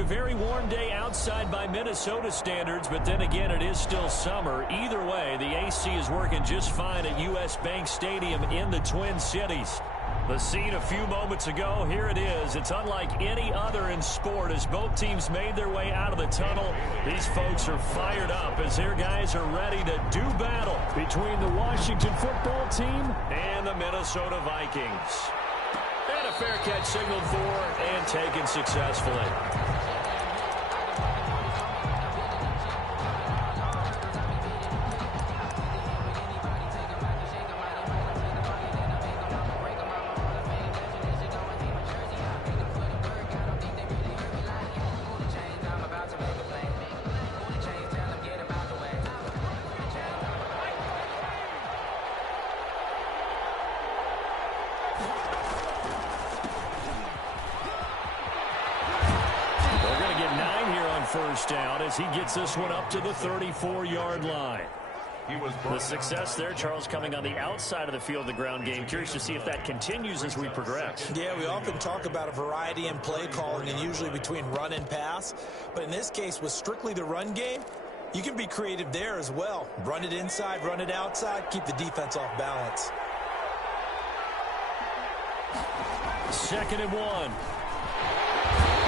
A very warm day outside by Minnesota standards, but then again, it is still summer. Either way, the AC is working just fine at U.S. Bank Stadium in the Twin Cities. The scene a few moments ago, here it is. It's unlike any other in sport as both teams made their way out of the tunnel. These folks are fired up as their guys are ready to do battle between the Washington football team and the Minnesota Vikings. And a fair catch signaled for and taken successfully. First down as he gets this one up to the 34-yard line. The success there, Charles, coming on the outside of the field, the ground game. Curious to see if that continues as we progress. Yeah, we often talk about a variety in play calling and usually between run and pass. But in this case, with strictly the run game, you can be creative there as well. Run it inside, run it outside, keep the defense off balance. 2nd and 1.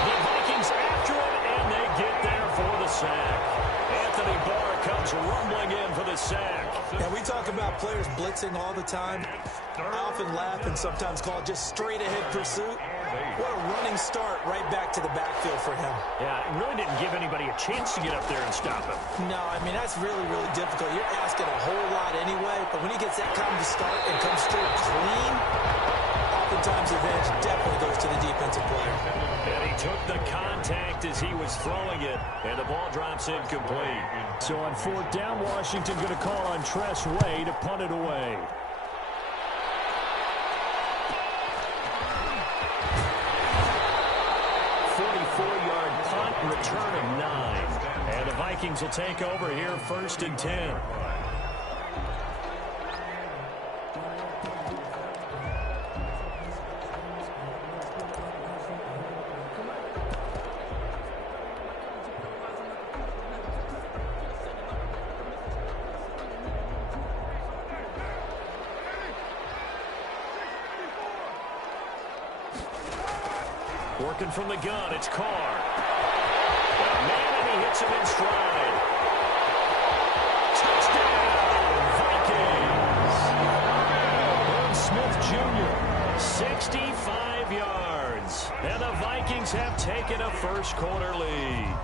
The Vikings after it, and they get there for the sack. Anthony Barr comes rumbling in for the sack. Yeah, we talk about players blitzing all the time. I often laugh and sometimes call it just straight-ahead pursuit. What a running start right back to the backfield for him. Yeah, it really didn't give anybody a chance to get up there and stop him. No, I mean, that's really, really difficult. You're asking a whole lot anyway, but when he gets that kind of start and comes straight clean, oftentimes the advantage definitely goes to the defensive player. And he took the contact as he was throwing it, and the ball drops incomplete. So on 4th down, Washington going to call on Tress Way to punt it away. Return of 9. And the Vikings will take over here 1st and 10. Working from the gun, it's Carr. Hits him in stride. Touchdown, Vikings. Herb Smith Jr., 65 yards. And the Vikings have taken a first-quarter lead.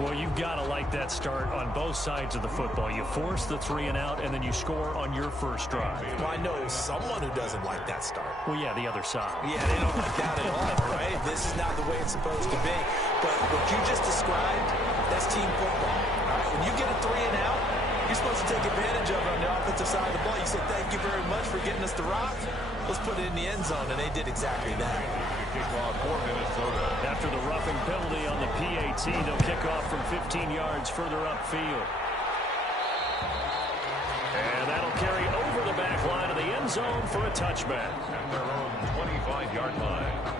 Well, you've got to like that start on both sides of the football. You force the 3-and-out, and then you score on your first drive. Well, I know someone who doesn't like that start. Well, yeah, the other side. Yeah, they don't like that at all, right? This is not the way it's supposed to be. But what you just described, that's team football. All right? When you get a 3-and-out, you're supposed to take advantage of it on the offensive side of the ball. You say, thank you very much for getting us the rock. Let's put it in the end zone, and they did exactly that. Kickoff for Minnesota. After the roughing penalty on the PAT, they'll kick off from 15 yards further upfield. And that'll carry over the back line of the end zone for a touchback. At their own 25-yard line.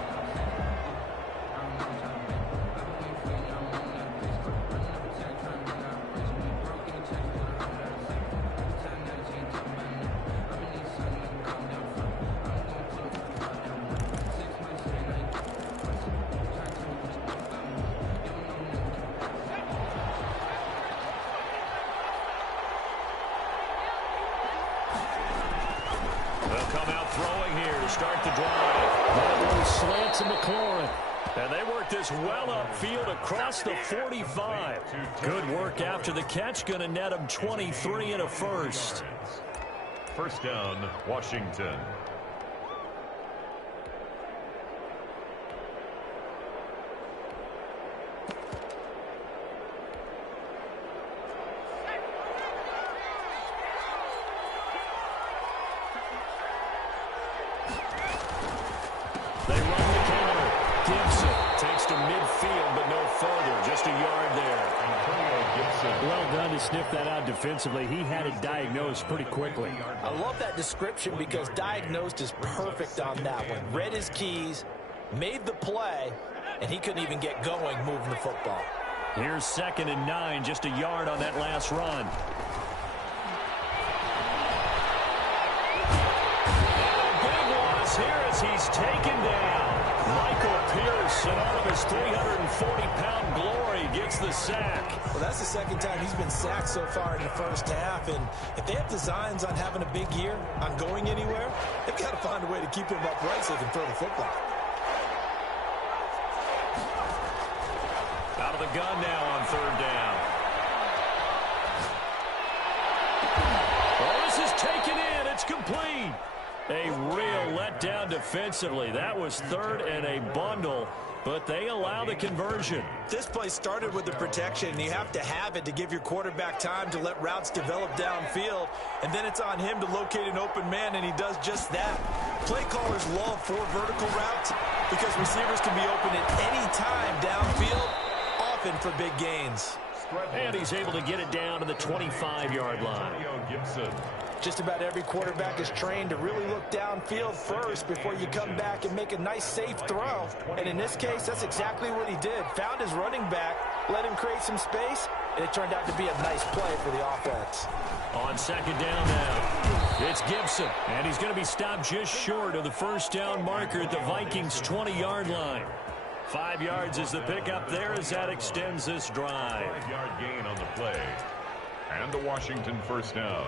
Start the drive. That one slants to McLaurin. And they work this well upfield across the 45. Good work after the catch. Going to net them 23 and a first. First down, Washington. Sniff that out defensively. He had it diagnosed pretty quickly. I love that description because diagnosed is perfect on that one. Read his keys, made the play, and he couldn't even get going moving the football. Here's 2nd and 9, just a yard on that last run. Here as he's taken down. Michael Pierce, in all of his 340-pound glory, gets the sack. Well, that's the second time he's been sacked so far in the first half, and if they have designs on having a big year, on going anywhere, they've got to find a way to keep him upright so they can throw the football. Out of the gun now on 3rd down. Oh, this is taken in. It's complete. A real letdown defensively. That was 3rd and a bundle, but they allow the conversion. This play started with the protection, and you have to have it to give your quarterback time to let routes develop downfield, and then it's on him to locate an open man, and he does just that. Play callers love 4 vertical routes because receivers can be open at any time downfield, often for big gains. And he's able to get it down to the 25-yard line. Just about every quarterback is trained to really look downfield first before you come back and make a nice, safe throw. And in this case, that's exactly what he did. Found his running back, let him create some space, and it turned out to be a nice play for the offense. On 2nd down now, it's Gibson, and he's going to be stopped just short of the first down marker at the Vikings' 20-yard line. 5 yards is the pickup there as that extends this drive. 5-yard gain on the play. And the Washington first down.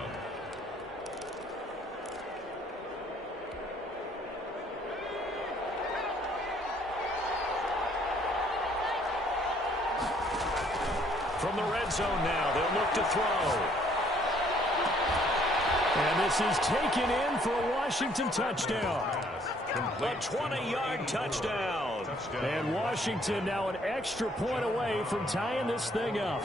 From the red zone now, they'll look to throw. And this is taken in for a Washington touchdown. A 20-yard touchdown. And Washington now an extra point away from tying this thing up.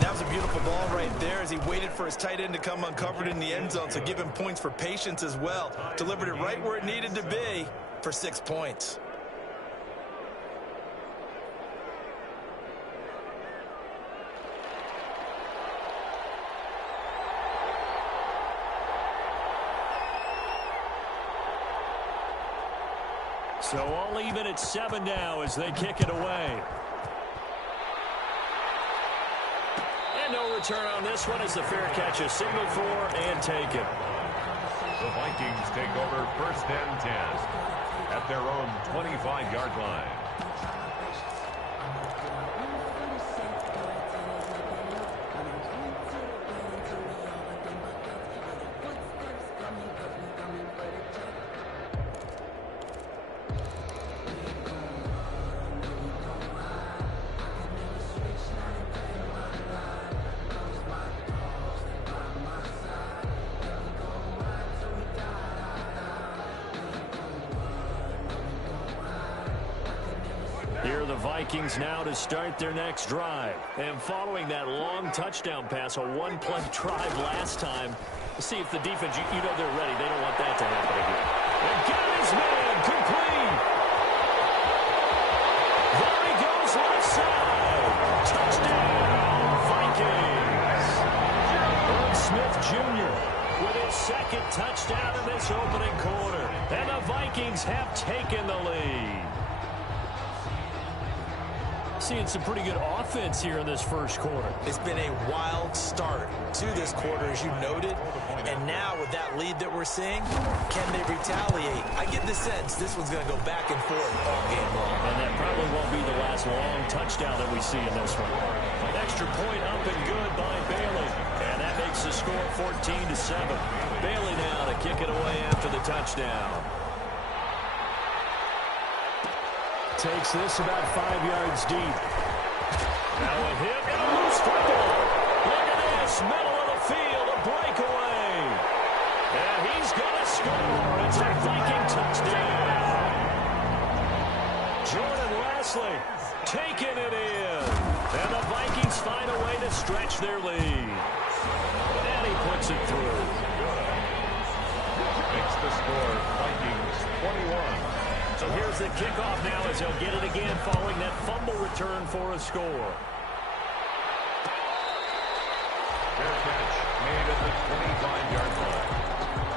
That was a beautiful ball right there as he waited for his tight end to come uncovered in the end zone, so give him points for patience as well. Delivered it right where it needed to be for 6 points. So all even at 7 now as they kick it away. And no return on this one as the fair catch is signaled for and taken. The Vikings take over 1st and 10 at their own 25-yard line. Here are the Vikings now to start their next drive. And following that long touchdown pass, a one-play drive last time, we'll see if the defense, you know they're ready. They don't want that to happen again. And got his man complete. There he goes left side. Touchdown, Vikings. Irv Smith Jr. with his 2nd touchdown in this opening quarter. And the Vikings have taken the lead. Seeing some pretty good offense here in this first quarter. It's been a wild start to this quarter, as you noted. And now with that lead that we're seeing, can they retaliate? I get the sense this one's going to go back and forth all game long. And that probably won't be the last long touchdown that we see in this one. An extra point up and good by Bailey. And that makes the score 14-7. Bailey now to kick it away after the touchdown. Takes this about 5 yards deep. Now a hit and a loose football. Look at this, middle of the field, a breakaway. And he's going to score. It's a Viking touchdown. Jordan Lasley taking it in. And the Vikings find a way to stretch their lead. And he puts it through. Makes the score Vikings 21. So here's the kickoff now as he'll get it again following that fumble return for a score. Fair catch made at the 25-yard line.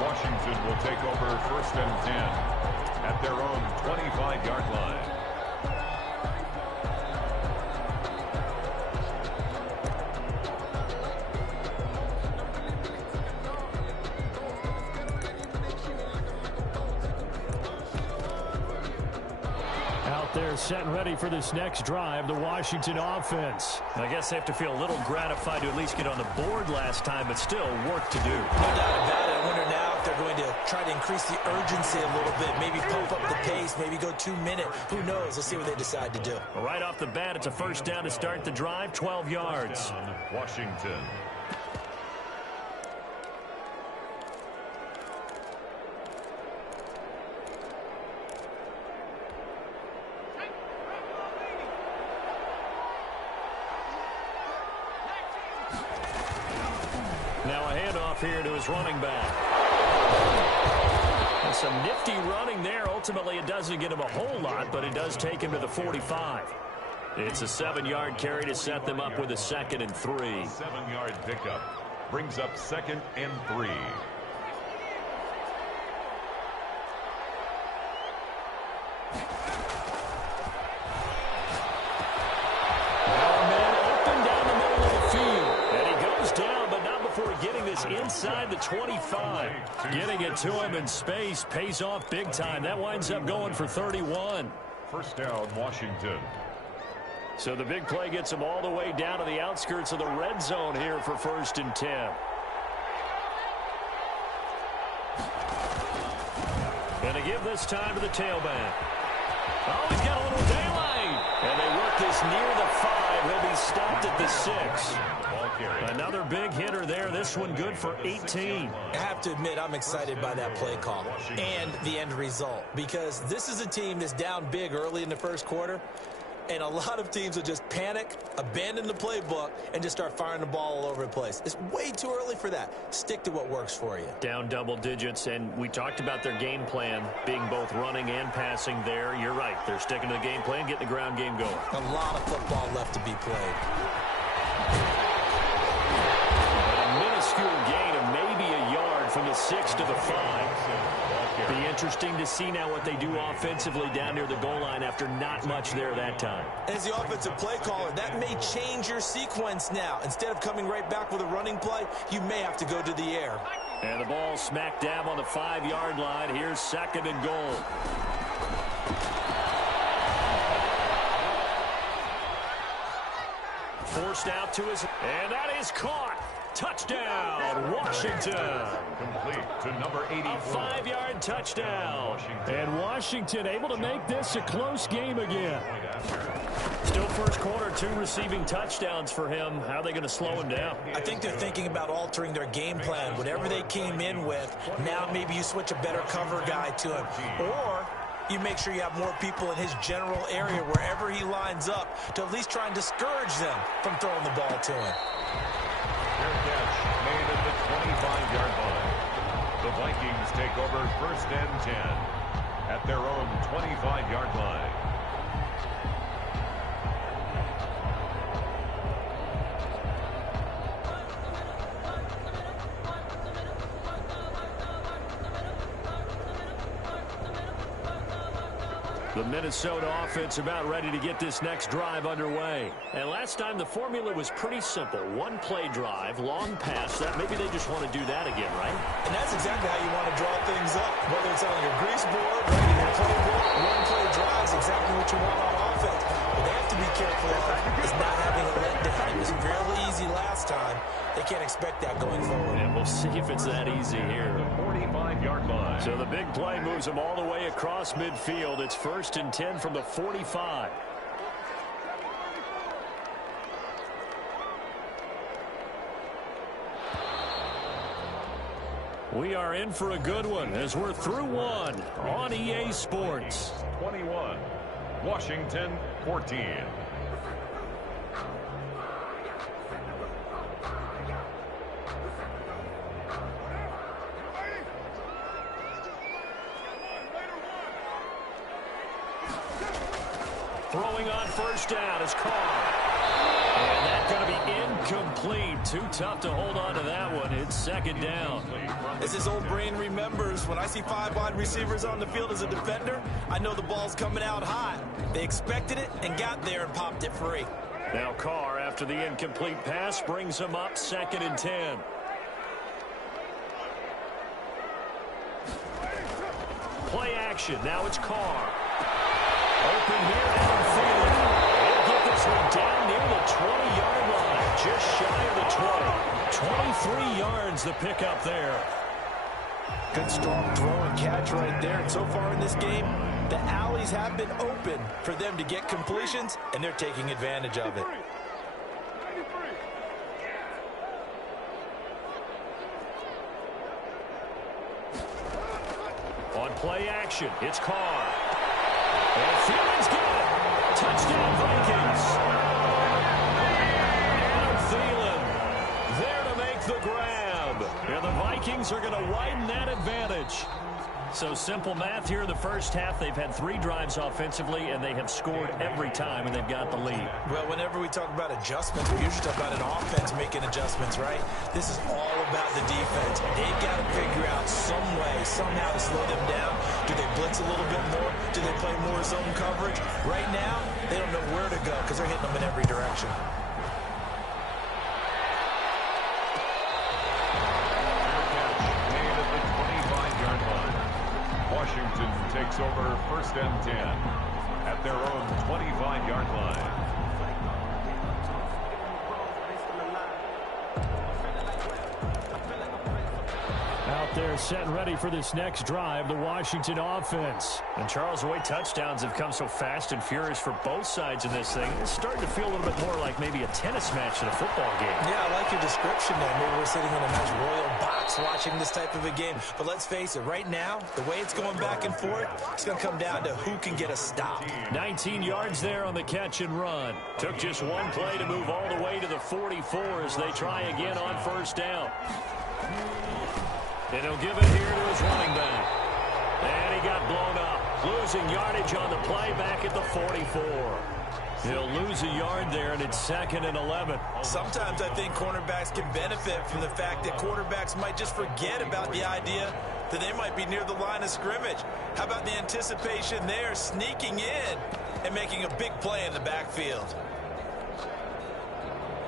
Washington will take over 1st and 10. at their own 25-yard line. They're set and ready for this next drive, the Washington offense. I guess they have to feel a little gratified to at least get on the board last time, but still work to do. No doubt about it. I wonder now if they're going to try to increase the urgency a little bit, maybe pump up the pace, maybe go 2 minute. Who knows? Let's see what they decide to do. Well, right off the bat, it's a first down to start the drive, 12 yards. Down, Washington. Now a handoff here to his running back. And some nifty running there. Ultimately, it doesn't get him a whole lot, but it does take him to the 45. It's a 7-yard carry to set them up with a 2nd and 3. 7-yard pickup brings up 2nd and 3. Inside the 25. Getting it to him in space pays off big time. That winds up going for 31. First down, Washington. So the big play gets him all the way down to the outskirts of the red zone here for 1st and 10. And to give this time to the tailback. Oh, he's got a little daylight. And they work this near the 5. He'll be stopped at the 6. Another big hitter there. This one good for 18. I have to admit, I'm excited by that play call and the end result, because this is a team that's down big early in the first quarter, and a lot of teams will just panic, abandon the playbook, and just start firing the ball all over the place. It's way too early for that. Stick to what works for you. Down double digits, and we talked about their game plan being both running and passing there. You're right. They're sticking to the game plan, getting the ground game going. A lot of football left to be played. Gain of maybe a yard from the 6 to the 5. Be interesting to see now what they do offensively down near the goal line after not much there that time. As the offensive play caller, that may change your sequence now. Instead of coming right back with a running play, you may have to go to the air. And the ball smack dab on the 5-yard line. Here's 2nd and goal. Forced out to his, and that is caught. Touchdown, Washington. Complete to number 84. A 5-yard touchdown. And Washington able to make this a close game again. Still first quarter, 2 receiving touchdowns for him. How are they going to slow him down? I think they're thinking about altering their game plan. Whatever they came in with, now maybe you switch a better cover guy to him. Or you make sure you have more people in his general area wherever he lines up to at least try and discourage them from throwing the ball to him. Fair catch made at the 25-yard line. The Vikings take over 1st and 10 at their own 25-yard line. The Minnesota offense about ready to get this next drive underway. And last time the formula was pretty simple. 1-play drive, long pass. That maybe they just want to do that again, right? And that's exactly how you want to draw things up. Whether it's on your grease board, right in your playbook, 1-play drive is exactly what you want on offense. But they have to be careful is not having a letdown. It was fairly easy last time. They can't expect that going forward. And we'll see if it's that easy here. The 45-yard line. So the big play moves them all the way across midfield. It's 1st and 10 from the 45. We are in for a good one as we're through one on EA Sports. 21, Washington 14. Throwing on 1st down is Carr. And that Going to be incomplete. Too tough to hold on to that one. It's second down. As his old brain remembers, when I see 5 wide receivers on the field as a defender, I know the ball's coming out hot. They expected it and got there and popped it free. Now Carr, after the incomplete pass, brings him up 2nd and 10. Play action. Now it's Carr. Open here, Adam Thielen. He'll get this one down near the 20-yard line. Just shy of the 20. 23 yards the pickup there. Good strong throw and catch right there. And so far in this game, the alleys have been open for them to get completions, and they're taking advantage of it. On play action, it's Carr. And Thielen's got it. Touchdown, Vikings. Adam Thielen there to make the grab. And the Vikings are going to widen that advantage. So simple math here in the first half. They've had 3 drives offensively, and they have scored every time, and they've got the lead. Well, whenever we talk about adjustments, we usually talk about an offense making adjustments, right? This is all about the defense. They've got to figure out some way, somehow to slow them down. Do they blitz a little bit more? Do they play more zone coverage? Right now, they don't know where to go because they're hitting them in every direction. Washington takes over 1st and 10 at their own 25-yard line. Out there set and ready for this next drive, the Washington offense. And Charles, the way touchdowns have come so fast and furious for both sides in this thing, it's starting to feel a little bit more like maybe a tennis match than a football game. Yeah, I like your description there. Maybe we're sitting in a nice royal box watching this type of a game. But let's face it, right now, the way it's going back and forth, it's going to come down to who can get a stop. 19 yards there on the catch and run. Took just one play to move all the way to the 44 as they try again on 1st down. And he'll give it here to his running back. And he got blown up. Losing yardage on the play back at the 44. He'll lose a yard there, and it's 2nd and 11. Sometimes I think cornerbacks can benefit from the fact that quarterbacks might just forget about the idea that they might be near the line of scrimmage. How about the anticipation there, sneaking in and making a big play in the backfield?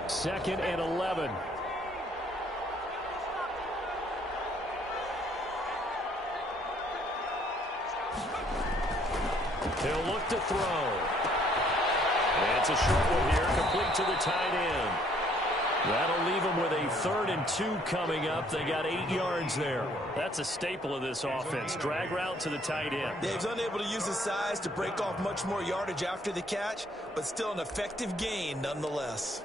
2nd and 11. He'll look to throw. And it's a short one here, complete to the tight end. That'll leave them with a 3rd and 2 coming up. They got 8 yards there. That's a staple of this offense. Drag route to the tight end. Dave's unable to use his size to break off much more yardage after the catch, but still an effective gain nonetheless.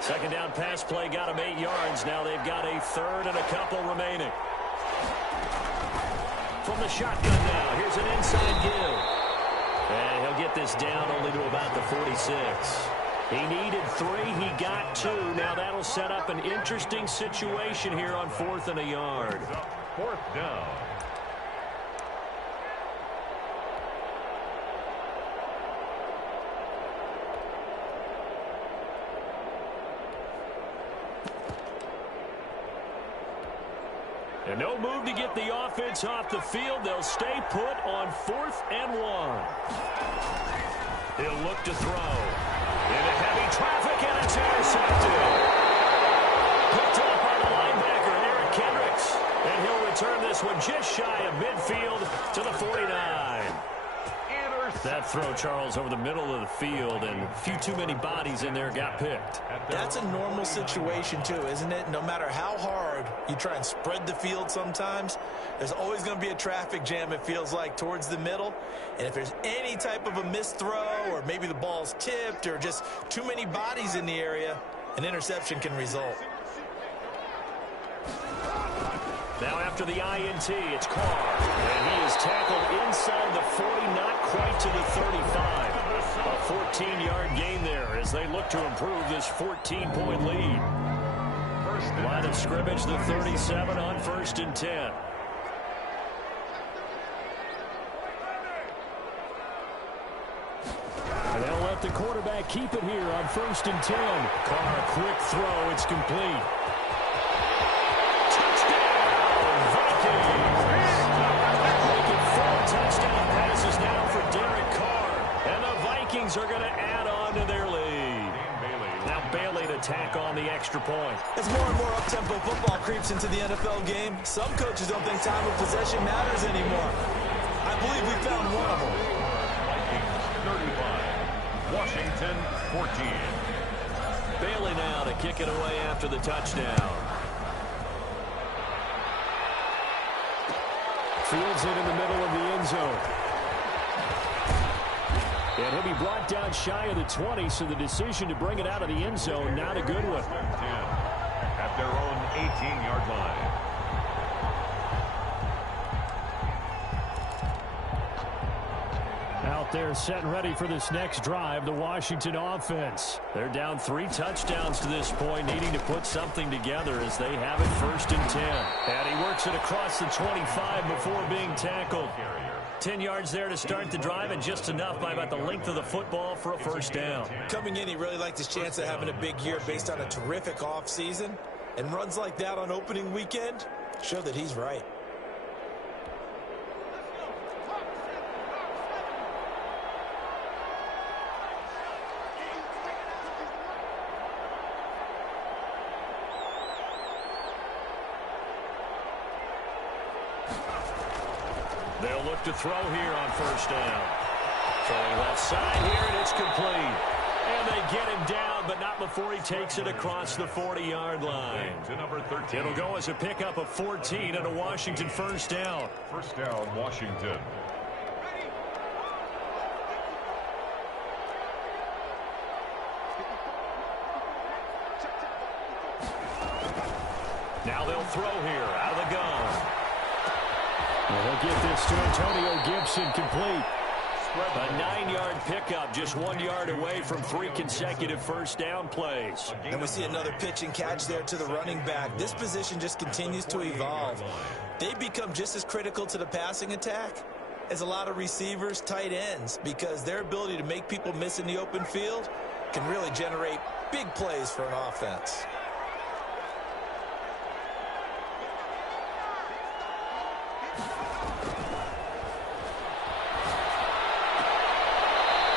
Second down pass play got him 8 yards. Now they've got a 3rd and a couple remaining. From the shotgun now, here's an inside give. And he'll get this down only to about the 46. He needed 3, he got 2. Now that'll set up an interesting situation here on 4th and a yard. 4th down. And no move to get the offense off the field. They'll stay put on 4th and 1. He'll look to throw. Into heavy traffic, and it's intercepted. Picked up by the linebacker, Eric Kendricks. And he'll return this one just shy of midfield to the 49. That throw, Charles, over the middle of the field, and a few too many bodies in there got picked. That's a normal situation, too, isn't it? No matter how hard you try and spread the field sometimes, there's always going to be a traffic jam, it feels like, towards the middle. And if there's any type of a missed throw, or maybe the ball's tipped, or just too many bodies in the area, an interception can result. Now after the INT, it's Carr. And he is tackled inside the 40, not quite to the 35. A 14-yard gain there as they look to improve this 14-point lead. Line of scrimmage, the 37 on 1st and 10. keep it here on 1st and 10. Carr, a quick throw. It's complete. Touchdown, Vikings! Making 4 touchdown passes now for Derek Carr. And the Vikings are going to add on to their lead. Now Bailey to tack on the extra point. As more and more up-tempo football creeps into the NFL game, some coaches don't think time of possession matters anymore. I believe we found one of them. Vikings 35, Washington 14. Bailey now to kick it away after the touchdown. Fields it in the middle of the end zone. And he'll be brought down shy of the 20, so the decision to bring it out of the end zone, not a good one. 10 at their own 18-yard line. Out there set and ready for this next drive, the Washington offense. They're down 3 touchdowns to this point, needing to put something together as they have it 1st and 10. And he works it across the 25 before being tackled. 10 yards there to start the drive, and just enough by about the length of the football for a first down. Coming in, he really liked his chance of having a big year based on a terrific offseason. And runs like that on opening weekend show that he's right. They'll look to throw here on 1st down. Throwing left side here, and it's complete. And they get him down, but not before he takes it across the 40-yard line. To number 13. It'll go as a pickup of 14 and a Washington 1st down. 1st down, Washington. Now they'll throw here out of the gun. Well, they'll get this to Antonio Gibson, complete. A 9-yard pickup, just 1 yard away from 3 consecutive 1st down plays. And we see another pitch and catch there to the running back. This position just continues to evolve. They become just as critical to the passing attack as a lot of receivers, tight ends, because their ability to make people miss in the open field can really generate big plays for an offense.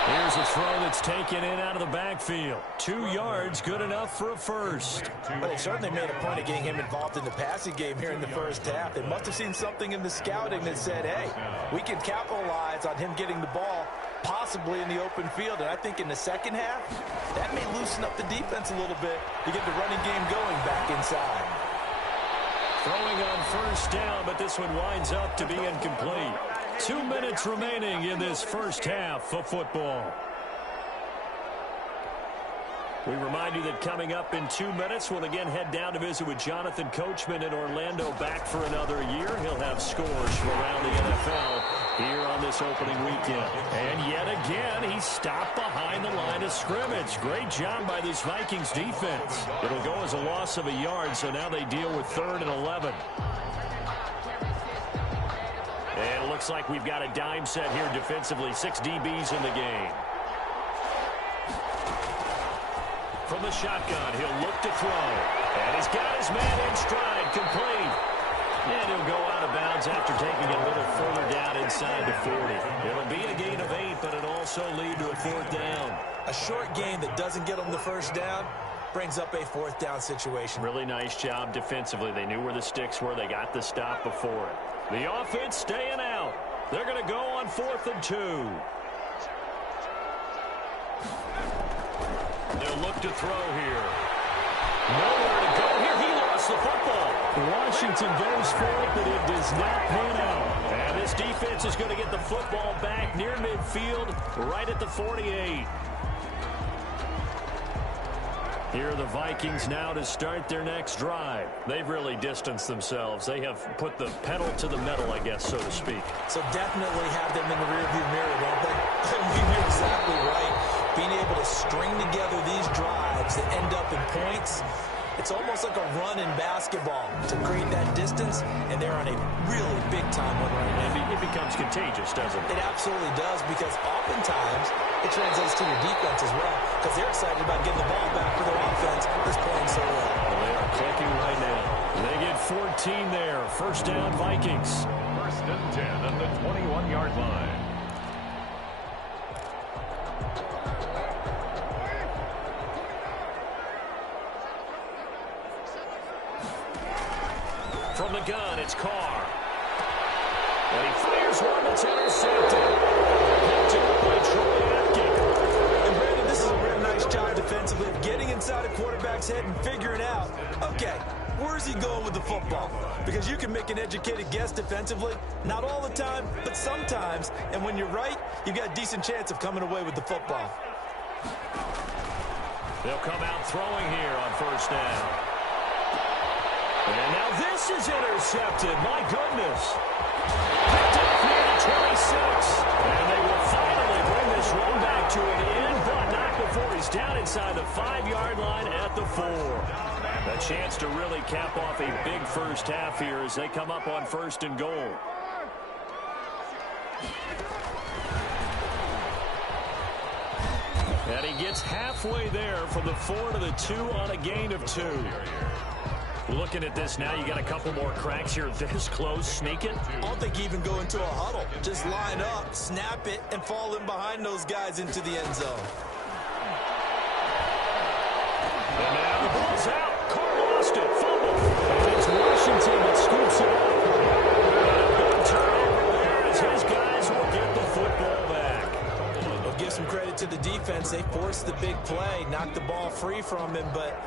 Here's a throw that's taken in out of the backfield. 2 yards, good enough for a first. Well, they certainly made a point of getting him involved in the passing game here in the first half. They must have seen something in the scouting that said, hey, we can capitalize on him getting the ball possibly in the open field. And I think in the second half, that may loosen up the defense a little bit to get the running game going back inside. Throwing on 1st down, but this one winds up to be incomplete. 2 minutes remaining in this first half of football. We remind you that coming up in 2 minutes, we'll again head down to visit with Jonathan Coachman in Orlando, back for another year. He'll have scores from around the NFL here on this opening weekend. And yet again, he's stopped behind the line of scrimmage. Great job by this Vikings defense. It'll go as a loss of a yard, so now they deal with 3rd and 11. And it looks like we've got a dime set here defensively. 6 DBs in the game. From the shotgun, he'll look to throw. And he's got his man in stride, complete. And he'll go out of bounds after taking it a little further down inside the 40. It'll be a gain of 8, but it'll also lead to a 4th down. A short gain that doesn't get them the first down brings up a 4th down situation. Really nice job defensively. They knew where the sticks were. They got the stop before it. The offense staying out. They're going to go on 4th and 2. They'll look to throw here. Nowhere to go here. He lost the football. Washington goes for it, but it does not pan out. And this defense is going to get the football back near midfield, right at the 48. Here are the Vikings now to start their next drive. They've really distanced themselves. They have put the pedal to the metal, I guess, so to speak. So definitely have them in the rearview mirror, don't they? You're exactly right. Being able to string together these drives that end up in points, It's almost like a run in basketball to create that distance, and they're on a really big-time one right now. It becomes contagious, doesn't it? It absolutely does, because oftentimes it translates to your defense as well, because they're excited about getting the ball back for their offense that's playing so well. They are clicking right now. They get 14 there. First down, Vikings. First and 10 at the 21-yard line. From the gun, it's Carr. And he fires one that's intercepted. Picked up by Troy Apke. And Brandon, this is a real nice job defensively of getting inside a quarterback's head and figuring out, okay, where's he going with the football? Because you can make an educated guess defensively, not all the time, but sometimes. And when you're right, you've got a decent chance of coming away with the football. They'll come out throwing here on first down. And now this is intercepted. My goodness. Picked up near the 26. And they will finally bring this one back to an end, but not before he's down inside the 5-yard line at the 4. A chance to really cap off a big first half here as they come up on first and goal. And he gets halfway there from the 4 to the 2 on a gain of 2. Looking at this now, you got a couple more cracks here this close. Sneak it. I don't think even go into a huddle. Just line up, snap it, and fall in behind those guys into the end zone. And now the ball's out. Carr lost it. Fumble. And it's Washington that scoops it up. And a big turnover there as his guys will get the football back. We'll give some credit to the defense. They forced the big play, knocked the ball free from him, but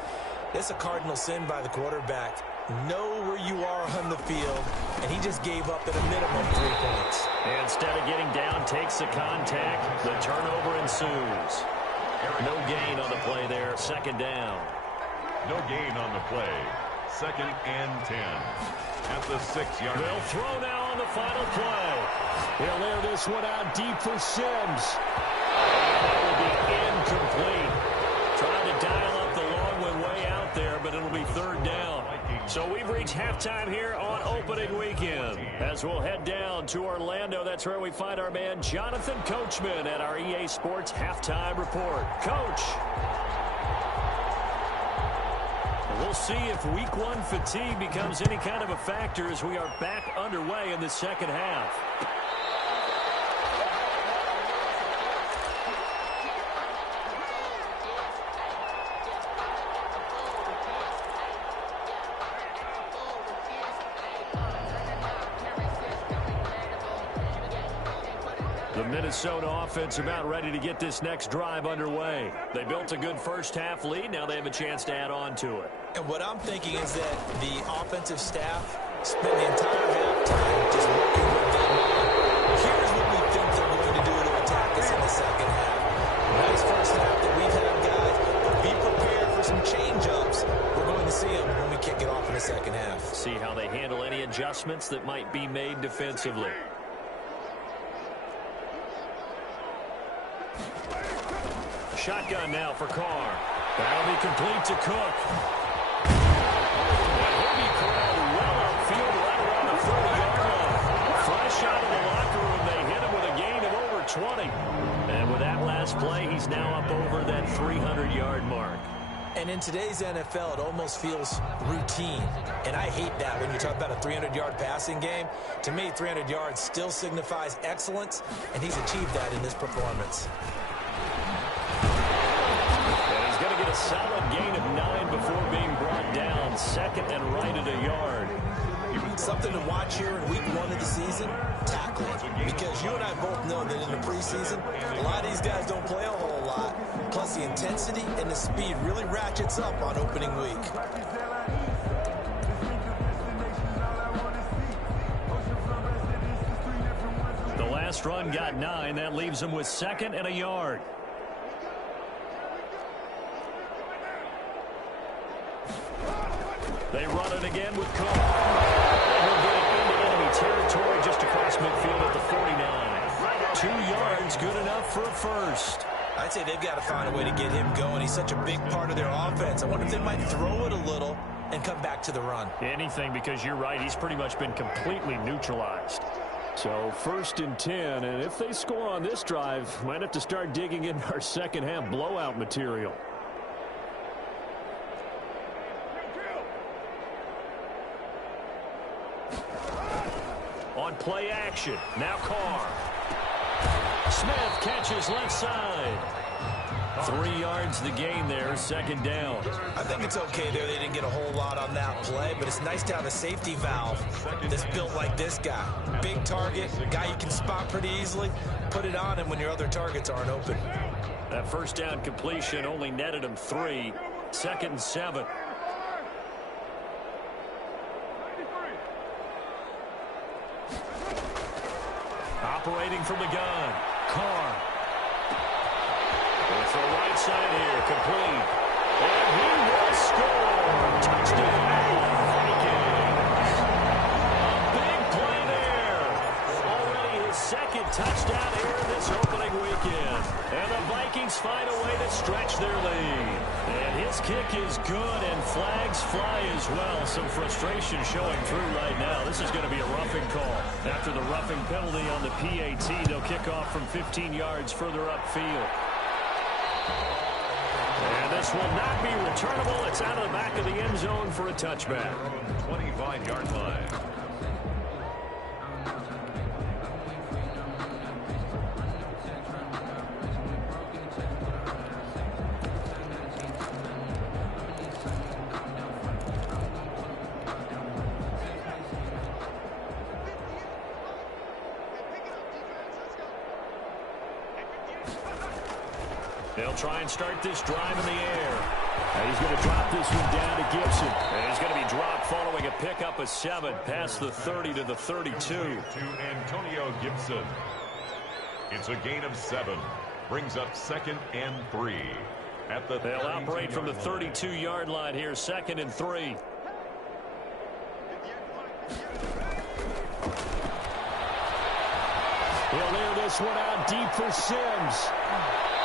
it's a cardinal sin by the quarterback. Know where you are on the field, and he just gave up at a minimum 3 points. And instead of getting down, takes the contact. The turnover ensues. No gain on the play there. Second down. No gain on the play. Second and 10 at the 6-yard line. They'll throw now on the final play. He'll air this one out deep for Sims. And that will be incomplete. Trying to dial up the long one way out there, but it'll be third down. So we've reached halftime here on opening weekend. As we'll head down to Orlando, that's where we find our man Jonathan Coachman at our EA Sports Halftime Report. Coach. We'll see if week 1 fatigue becomes any kind of a factor as we are back underway in the second half. The Minnesota offense about ready to get this next drive underway. They built a good first half lead. Now they have a chance to add on to it. And what I'm thinking is that the offensive staff spent the entire halftime just working with them on, here's what we think they're going to do to attack us in the second half. Nice first half that we've had, guys, but be prepared for some change-ups. We're going to see them when we kick it off in the second half. See how they handle any adjustments that might be made defensively. Shotgun now for Carr. That'll be complete to Cook. And he'll be corralled well upfield right around the 30-yard line. Fresh out of the locker room, they hit him with a gain of over 20. And with that last play, he's now up over that 300-yard mark. And in today's NFL, it almost feels routine. And I hate that when you talk about a 300-yard passing game. To me, 300 yards still signifies excellence, and he's achieved that in this performance. A solid gain of 9 before being brought down. Second and right at a yard. Something to watch here in week 1 of the season, tackling. Because you and I both know that in the preseason, a lot of these guys don't play a whole lot. Plus the intensity and the speed really ratchets up on opening week. The last run got 9. That leaves them with second and a yard. They run it again with Cook. He'll get it into enemy territory just across midfield at the 49. 2 yards, good enough for a first. I'd say they've got to find a way to get him going. He's such a big part of their offense. I wonder if they might throw it a little and come back to the run. Anything, because you're right. He's pretty much been completely neutralized. So 1st and 10, and if they score on this drive, might have to start digging in our second half blowout material. On play action, now Carr. Smith catches left side. 3 yards the gain there, 2nd down. I think it's okay there. They didn't get a whole lot on that play, but it's nice to have a safety valve that's built like this guy. Big target, guy you can spot pretty easily. Put it on him when your other targets aren't open. That 1st down completion only netted him 3. 2nd and 7. Operating from the gun, Carr. It's the right side here, complete. And he will score. Touchdown, Vikings. A big play there. Already his 2nd touchdown here in this opening weekend. And the Vikings find a way to stretch their lead. And his kick is good, and flags fly as well. Some frustration showing through right now. This is going to be a roughing call. After the roughing penalty on the PAT, they'll kick off from 15 yards further upfield. And this will not be returnable. It's out of the back of the end zone for a touchback. 25-yard line. They'll try and start this drive in the air. And he's going to drop this one down to Gibson. And he's going to be dropped following a pickup of 7 past the 30 to the 32. To Antonio Gibson. It's a gain of 7. Brings up 2nd and 3. They'll operate from the 32-yard line here, 2nd and 3. He'll air this one out deep for Sims.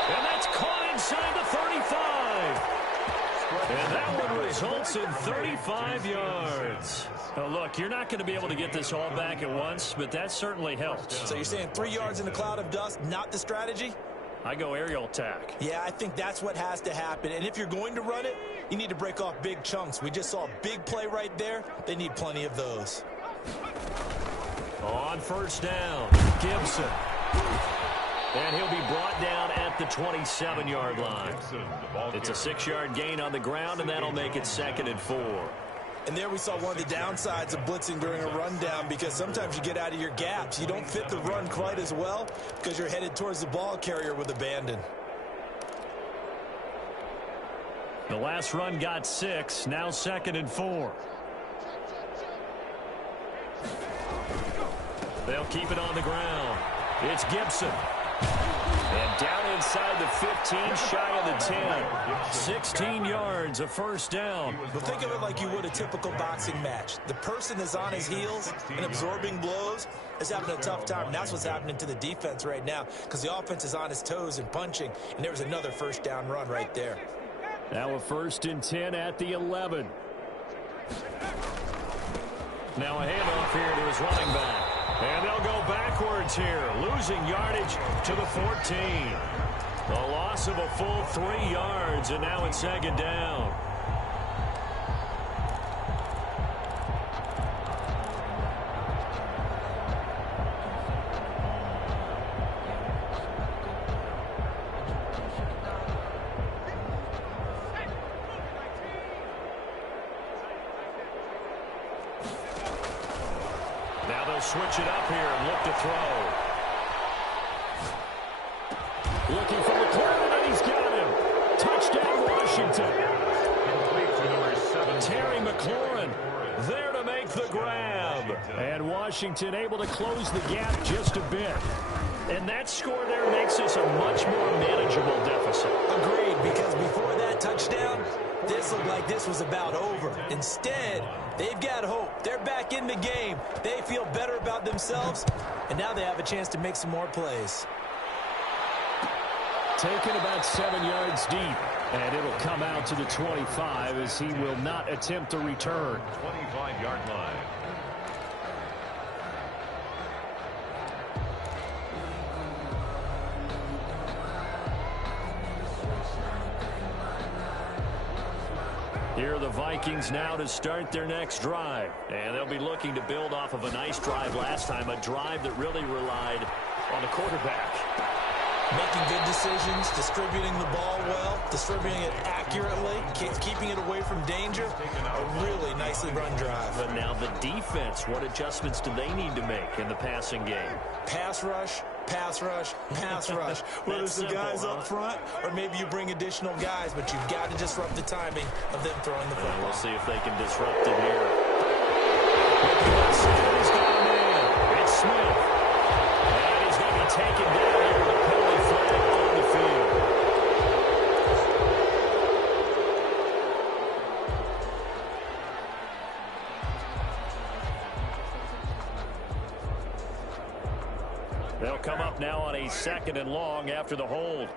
And that's caught inside the 35. And that one results in 35 yards. Now, look, you're not going to be able to get this all back at once, but that certainly helps. So you're saying 3 yards in a cloud of dust, not the strategy? I go aerial attack. Yeah, I think that's what has to happen. And if you're going to run it, you need to break off big chunks. We just saw a big play right there. They need plenty of those. On 1st down, Gibson. And he'll be brought down at the 27-yard line. It's a 6-yard gain on the ground, and that'll make it 2nd and 4. And there we saw one of the downsides of blitzing during a rundown, because sometimes you get out of your gaps. You don't fit the run quite as well because you're headed towards the ball carrier with abandon. The last run got 6, now 2nd and 4. They'll keep it on the ground. It's Gibson. And down inside the 15, shy of the 10. 16 yards, a 1st down. But think of it like you would a typical boxing match. The person is on his heels and absorbing blows is having a tough time. And that's what's happening to the defense right now, because the offense is on his toes and punching. And there's another 1st down run right there. Now a 1st and 10 at the 11. Now a handoff here to his running back. And they'll go backwards here, losing yardage to the 14. The loss of a full 3 yards, and now it's 2nd down. Now they'll switch it up here and look to throw. Looking for McLaurin, and he's got him. Touchdown, Washington. Terry McLaurin there to make the grab. And Washington able to close the gap just a bit. And that score there makes us a much more manageable deficit. Agreed, because before that touchdown, this looked like this was about over. Instead, they've got hope. They're back in the game. They feel better about themselves, and now they have a chance to make some more plays. taken about 7 yards deep. And it'll come out to the 25 as he will not attempt a return. 25-yard line. Here are the Vikings now to start their next drive. And they'll be looking to build off of a nice drive last time, a drive that really relied on the quarterback. Making good decisions, distributing the ball well, distributing it accurately, keeping it away from danger. A really nicely run drive. But now the defense, what adjustments do they need to make in the passing game? Pass rush, pass rush, pass rush. Whether it's the guys up front or maybe you bring additional guys, but you've got to disrupt the timing of them throwing the football. We'll see if they can disrupt it here. He's got a man. It's Smith. And he's going to be taken down here with a penalty flag on the field. They'll come up now on a 2nd and long after the hold.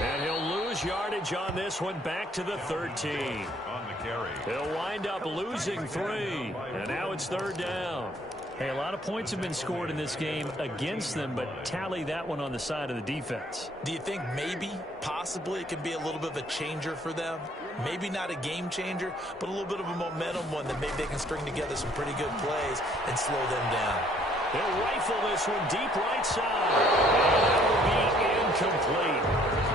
And he'll lose yardage on this one, back to the 13. On the carry. He'll wind up losing 3, and now it's 3rd down. Hey, a lot of points have been scored in this game against them, but tally that one on the side of the defense. Do you think maybe, possibly, it can be a little bit of a changer for them? Maybe not a game changer, but a little bit of a momentum one that maybe they can string together some pretty good plays and slow them down. He'll rifle this one deep right side. And that will be incomplete.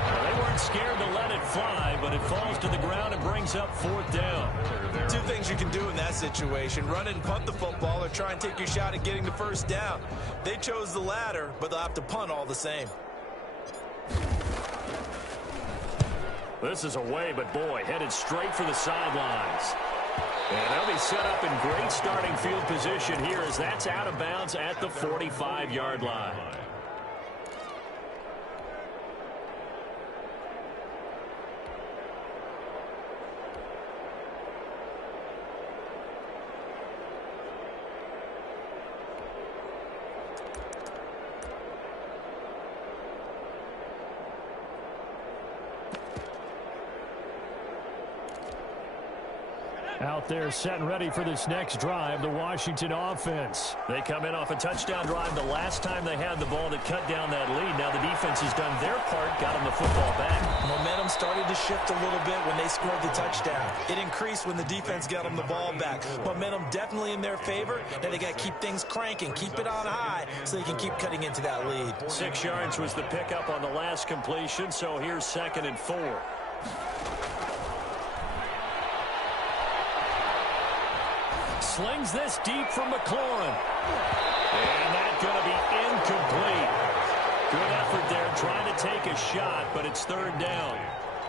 Now, they weren't scared to let it fly, but it falls to the ground and brings up 4th down. Two things you can do in that situation: run it and punt the football, or try and take your shot at getting the 1st down. They chose the latter, but they'll have to punt all the same. This is away, but boy, headed straight for the sidelines. And they'll be set up in great starting field position here as that's out of bounds at the 45-yard line. Out there set and ready for this next drive, the Washington offense. They come in off a touchdown drive the last time they had the ball that cut down that lead. Now the defense has done their part, got them the football back. Momentum started to shift a little bit when they scored the touchdown. It increased when the defense got them the ball back. Momentum definitely in their favor. Now they got to keep things cranking, keep it on high so they can keep cutting into that lead. 6 yards was the pickup on the last completion, so here's 2nd and 4. Slings this deep from McLaurin. And that's going to be incomplete. Good effort there trying to take a shot, but it's 3rd down.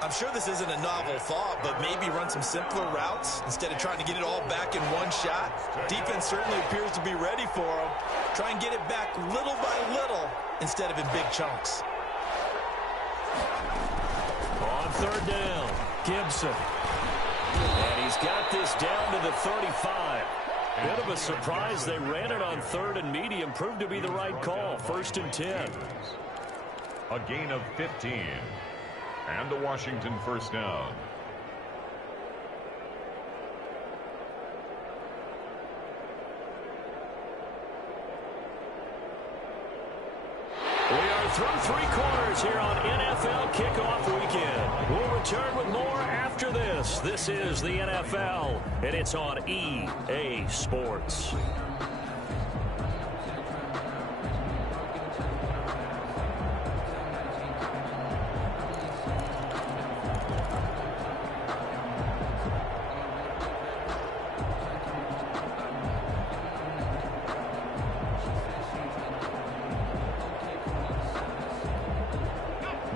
I'm sure this isn't a novel thought, but maybe run some simpler routes instead of trying to get it all back in one shot. Defense certainly appears to be ready for them. Try and get it back little by little instead of in big chunks. On 3rd down, Gibson. And he's got this down to the 35. Bit of a surprise. They ran it on 3rd and medium. Proved to be the right call. 1st and 10. A gain of 15. And a Washington 1st down. We are through 3 quarters here on NFL Kickoff Weekend. We'll return with more after this. This is the NFL, and it's on EA Sports.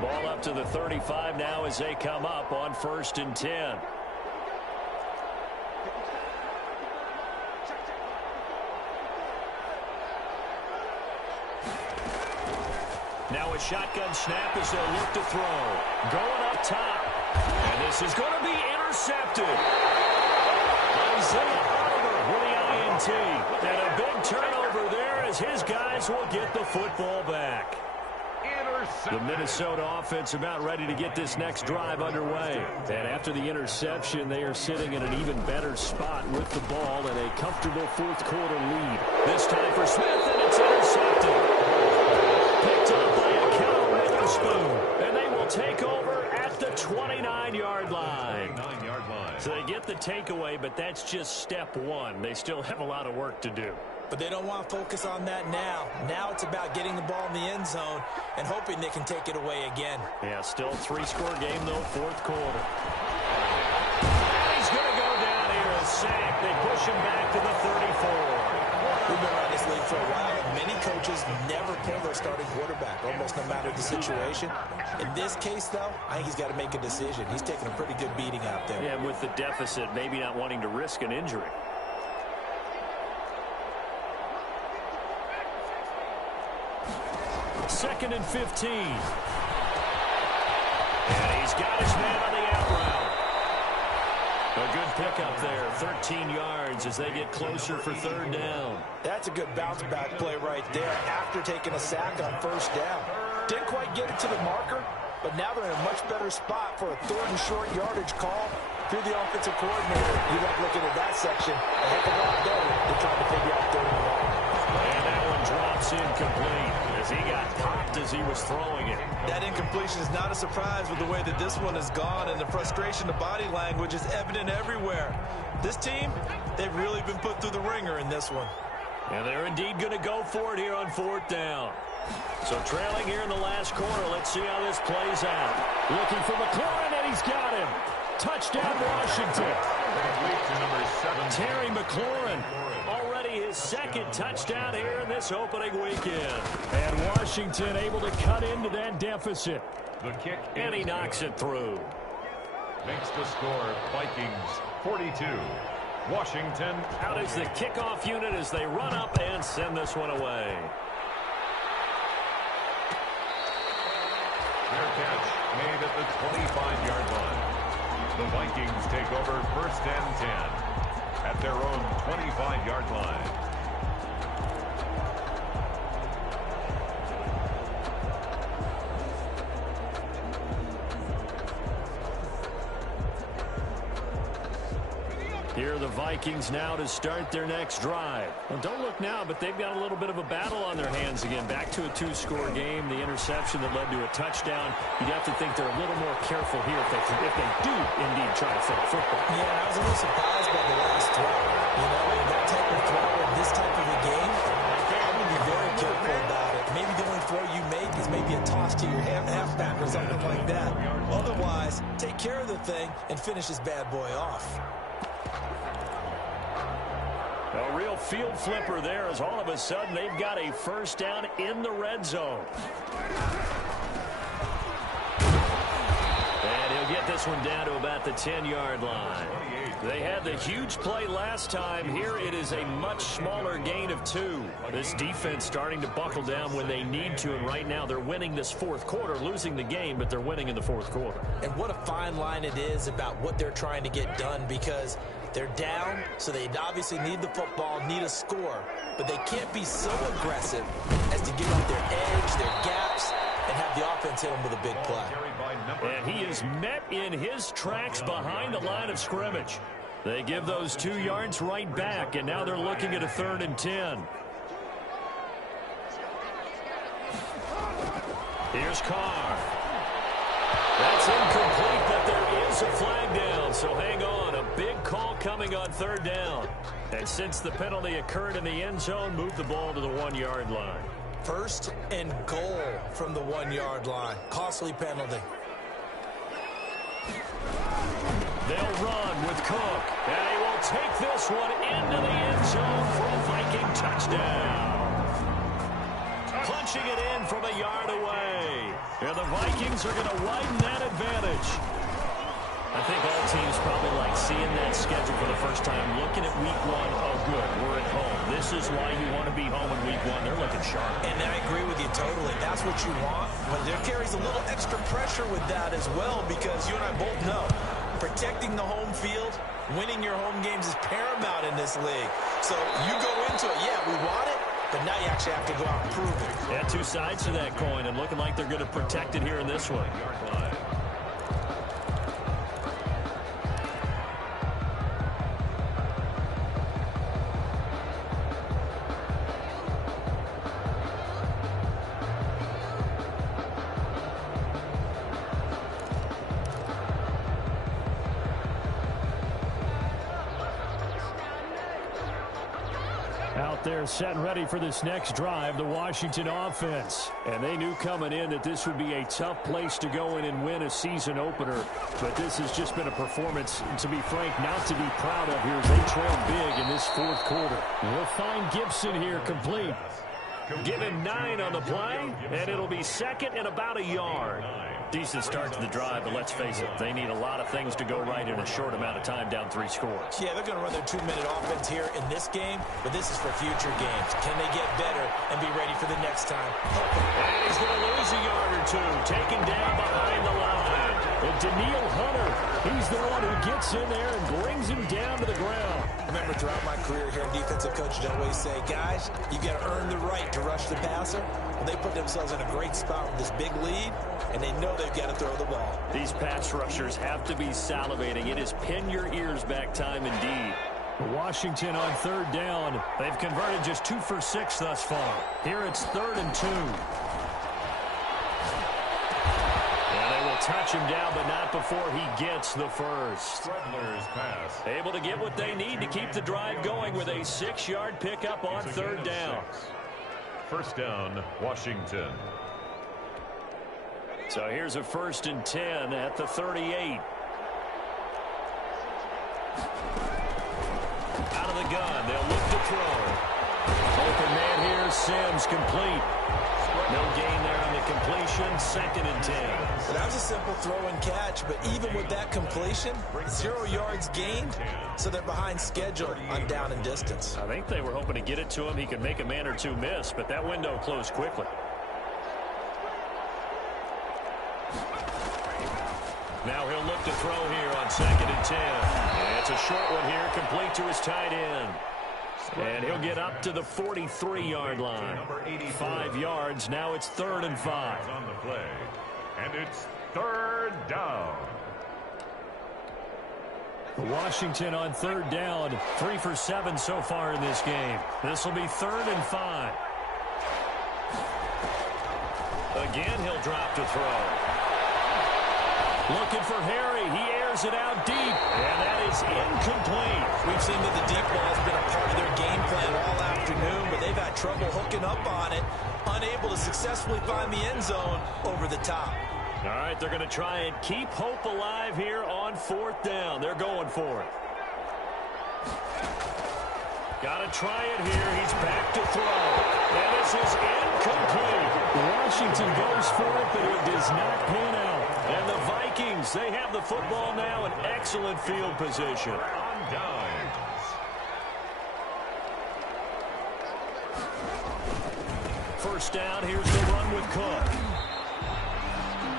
Ball up to the 35 now as they come up on 1st and 10. Now a shotgun snap as they'll look to throw. Going up top. This is going to be intercepted. Isaiah Oliver with the INT. And a big turnover there as his guys will get the football back. The Minnesota offense about ready to get this next drive underway. And after the interception, they are sitting in an even better spot with the ball and a comfortable fourth quarter lead. This time for Smith, and it's intercepted. Picked up by a Cal Witherspoon. And they will take over at the 29-yard line. So they get the takeaway, but that's just step one. They still have a lot of work to do. But they don't want to focus on that now. Now it's about getting the ball in the end zone and hoping they can take it away again. Yeah, still a three-score game, though, fourth quarter. And he's going to go down here, a sack. They push him back to the 34. We've been around this league for a while, and many coaches never pull their starting quarterback, almost no matter the situation. In this case, though, I think he's got to make a decision. He's taking a pretty good beating out there. Yeah, with the deficit, maybe not wanting to risk an injury. Second and 15. And he's got his man on the out route. A good pickup there, 13 yards as they get closer for third down. That's a good bounce-back play right there after taking a sack on first down. Didn't quite get it to the marker, but now they're in a much better spot for a third and short yardage call. If you're the offensive coordinator, you like looking at that section a heck of a lot better than trying to figure out third and long. And that one drops incomplete as he got popped as he was throwing it. That incompletion is not a surprise with the way that this one has gone, and the frustration of body language is evident everywhere. This team, they've really been put through the ringer in this one. And they're indeed going to go for it here on fourth down. So trailing here in the last quarter, let's see how this plays out. Looking for McLaurin, and he's got him. Touchdown, Washington. Terry McLaurin, already his second touchdown here in this opening weekend. And Washington able to cut into that deficit. The kick. And he knocks it through. Makes the score Vikings 42. Washington. Out is the kickoff unit as they run up and send this one away. Their catch made at the 25-yard line. The Vikings take over first and 10 at their own 25-yard line. Here are the Vikings now to start their next drive. Well, don't look now, but they've got a little bit of a battle on their hands again. Back to a two-score game. The interception that led to a touchdown. You'd have to think they're a little more careful here if they do indeed try to throw football. Yeah, I was a little surprised by the last throw. You know, in that type of throw in this type of a game, I would be very careful about it. Maybe the only throw you make is maybe a toss to your halfback or something like that. Otherwise, take care of the thing and finish this bad boy off. A real field flipper there as all of a sudden they've got a first down in the red zone. And he'll get this one down to about the 10-yard line. They had the huge play last time. Here it is a much smaller gain of 2. This defense starting to buckle down when they need to, and right now they're winning this fourth quarter, losing the game, but they're winning in the fourth quarter. And what a fine line it is about what they're trying to get done, because they're down, so they obviously need the football, need a score, but they can't be so aggressive as to give up their edge, their gaps, and have the offense hit them with a big play. And he is met in his tracks behind the line of scrimmage. They give those 2 yards right back, and now they're looking at a 3rd and 10. Here's Carr. That's incomplete, but there is a flag down, so hang on. A big call coming on 3rd down. And since the penalty occurred in the end zone, move the ball to the 1-yard line. 1st and goal from the 1-yard line. Costly penalty. They'll run with Cook, and he will take this one into the end zone for a Viking touchdown. Punching it in from a yard away. And the Vikings are going to widen that advantage. I think all teams probably like seeing that schedule for the first time, looking at week 1. Oh, good, we're at home. This is why you want to be home in week 1. They're looking sharp. And I agree with you totally. That's what you want. But there carries a little extra pressure with that as well, because you and I both know protecting the home field, winning your home games is paramount in this league. So you go into it, yeah, we want it, but now you actually have to go out and prove it. Yeah, two sides to that coin, and looking like they're going to protect it here in this one. Out there set and ready for this next drive, the Washington offense. And they knew coming in that this would be a tough place to go in and win a season opener. But this has just been a performance, to be frank, not to be proud of here as they trail big in this fourth quarter. We'll find Gibson here complete. Give him 9 on the play, and it'll be second and about a yard. Decent start to the drive, but let's face it, they need a lot of things to go right in a short amount of time, down 3 scores. Yeah, they're going to run their 2-minute offense here in this game, but this is for future games. Can they get better and be ready for the next time? And he's going to lose a yard or two, taken down behind the line. And Daniil Hunter, he's the one who gets in there and brings him down to the ground. Remember, throughout my career here, defensive coaches always say, guys, you got to earn the right to rush the passer. Well, they put themselves in a great spot with this big lead, and they know they've got to throw the ball. These pass rushers have to be salivating. It is pin your ears back time indeed. Washington on third down. They've converted just 2 for 6 thus far. Here it's 3rd and 2. And they will touch him down, but not before he gets the first. Pass. Able to get what they need to keep the drive going with a 6-yard pickup on third down. First down, Washington. So here's a 1st and 10 at the 38. Out of the gun, they'll look to throw. Open man here, Sims complete. No gain there on the completion, 2nd and 10. That was a simple throw and catch, but even with that completion, 0 yards gained, so they're behind schedule on down and distance. I think they were hoping to get it to him. He could make a man or two miss, but that window closed quickly. Now he'll look to throw here on 2nd and 10. And it's a short one here, complete to his tight end. And he'll get up to the 43-yard line. 5 yards. Now it's 3rd and 5. On the play. And it's 3rd down. Washington on 3rd down. 3 for 7 so far in this game. This will be 3rd and 5. Again, he'll drop to throw. Looking for Harry. He airs it out deep. And that is incomplete. We've seen that the deep ball has been a part of their game plan all afternoon, but they've had trouble hooking up on it, unable to successfully find the end zone over the top. All right, they're going to try and keep hope alive here on 4th down. They're going for it. Got to try it here. He's back to throw. And this is incomplete. Washington goes for it, but it does not pan out. And the Vikings, they have the football now in excellent field position. On downs. First down, here's the run with Cook.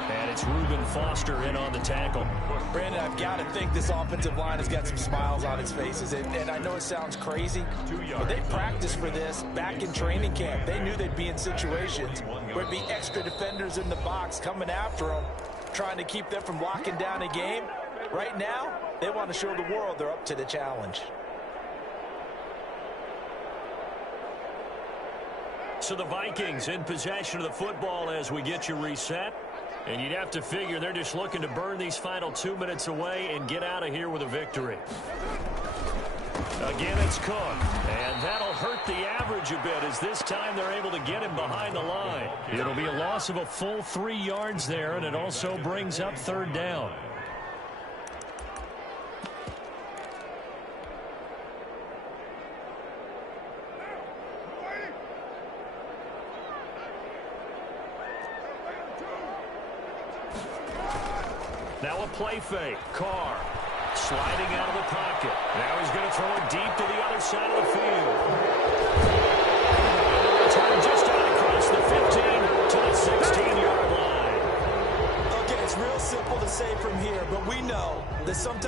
And it's Reuben Foster in on the tackle. Brandon, I've got to think this offensive line has got some smiles on its faces. And I know it sounds crazy, but they practiced for this back in training camp. They knew they'd be in situations where it'd be extra defenders in the box coming after them, trying to keep them from locking down a game. Right now, they want to show the world they're up to the challenge. So the Vikings in possession of the football as we get you reset. And you'd have to figure they're just looking to burn these final 2 minutes away and get out of here with a victory. Again, it's Cook. And that'll hurt the average a bit as this time they're able to get him behind the line. It'll be a loss of a full 3 yards there, and it also brings up 3rd down. Now a play fake. Carr sliding out of the pocket. Now he's going to throw it deep to the other side of the field. And the return just out across the 15 to the 16-yard line. Okay, it's real simple to say from here, but we know that sometimes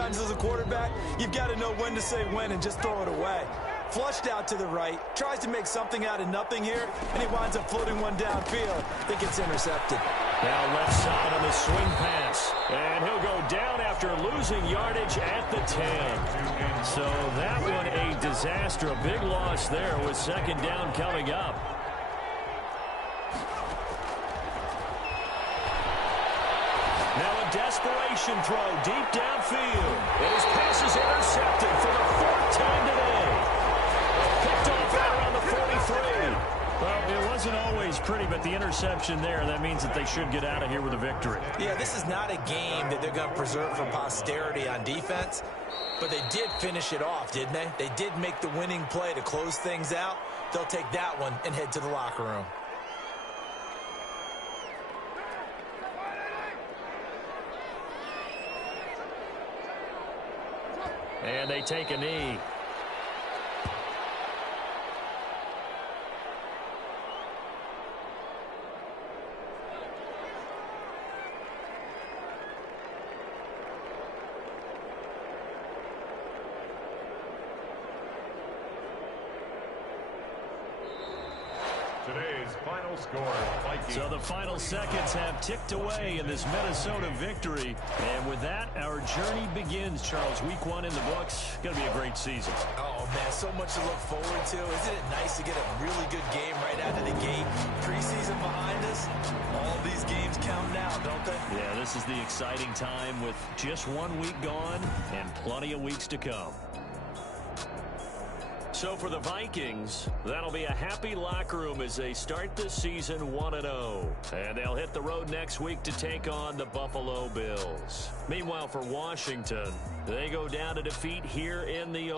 guy. You've got to know when to say when and just throw it away. Flushed out to the right, tries to make something out of nothing here, and he winds up floating one downfield. I think it's intercepted. Now left side on the swing pass. And he'll go down after losing yardage at the 10. So that one a disaster. A big loss there with second down coming up. Now a desperation throw deep downfield. And his pass is intercepted for the fourth time today. Picked off right around the 43. Well, it wasn't always pretty, but the interception there, that means that they should get out of here with a victory. Yeah, this is not a game that they're going to preserve for posterity on defense, but they did finish it off, didn't they? They did make the winning play to close things out. They'll take that one and head to the locker room. And they take a knee. Today's final score, Vikings. So the final seconds have ticked away in this Minnesota victory. And with that, our journey begins, Charles. Week 1 in the books. Going to be a great season. Oh, man, so much to look forward to. Isn't it nice to get a really good game right out of the gate? Preseason behind us. All these games count now, don't they? Yeah, this is the exciting time with just 1 week gone and plenty of weeks to come. So for the Vikings, that'll be a happy locker room as they start this season 1-0. And they'll hit the road next week to take on the Buffalo Bills. Meanwhile, for Washington, they go down to defeat here in the